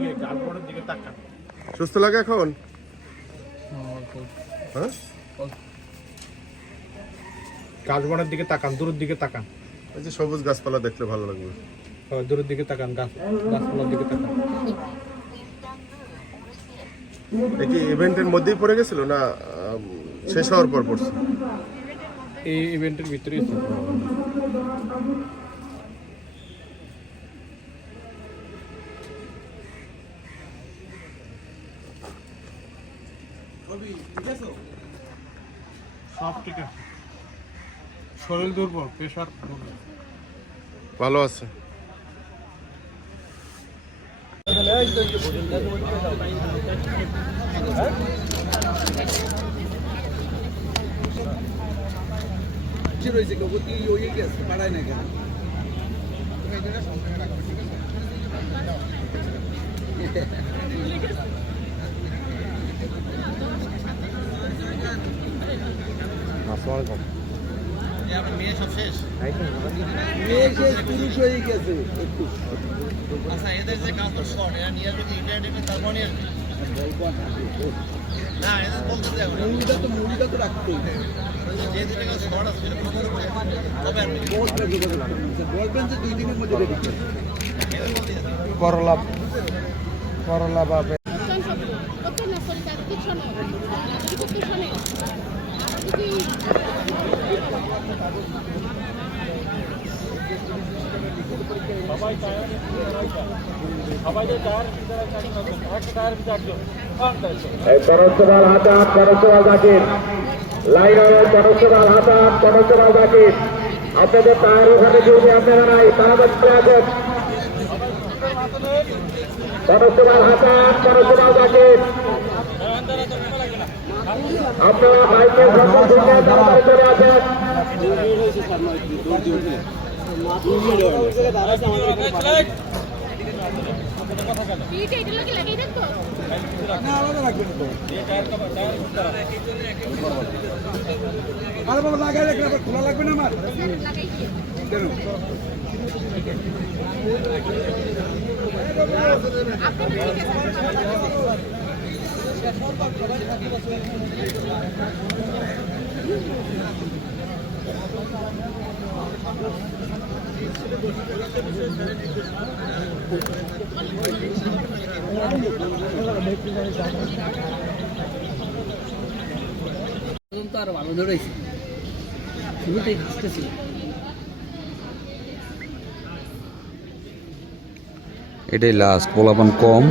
দিকে গালপড়ের দিকে তাকান। সুস্থ লাগে এখন? হ্যাঁ, গাছবনের দিকে তাকান, দূরের দিকে তাকান। এই যে সবুজ গাছপালা দেখলে ভালো লাগবে। দূরের দিকে তাকান, গাছপালার দিকে তাকান। কি ইভেন্টের মধ্যেই পড়ে গেছিল না শেষ হওয়ার পর পড়ছে? এই ইভেন্টের ভিতরেই ছিল। সব ঠিক আছে, শরীর দুর্বল, প্রেশার ভালো আছে। মেয়ে শেষ, পুরুষ হয়ে গেছে একটু। আচ্ছা, এদের যে কাজ তো শর্ট, এরা নিয়ে আসবে ইন্টারনেটে, তারপর নিয়ে আসবে না, এদের বলতে যাবে মুড়িটা তো রাখতেই হবে। যে দুটো কাজ শর্ট আছে সেটা কবে আসবে? বলবেন যে 2 দিনের মধ্যে রেডি করবেন। করলা পাবে। পরশবাল হাতাম, পরশবাল জাকির লাইন, পরশবাল হাতাম, পরশবাল জাকির। আপনাদের টায়ার ওখানে জুড়বে, আপনারা নাই, তাড়াতাড়ি চলে আসেন। পরশবাল হাতাম, পরশবাল জাকির। আপনারা বাইকের সকল থেকে তাড়াতাড়ি চলে আসেন। আরে বাবা লাগাই রাখলে আবার খোলা লাগবে না আমার কেন? আরো ভালো ধরেছে, শুরুতেই হাসতেছিল। এটাই লাস্ট, পোলাপান কম।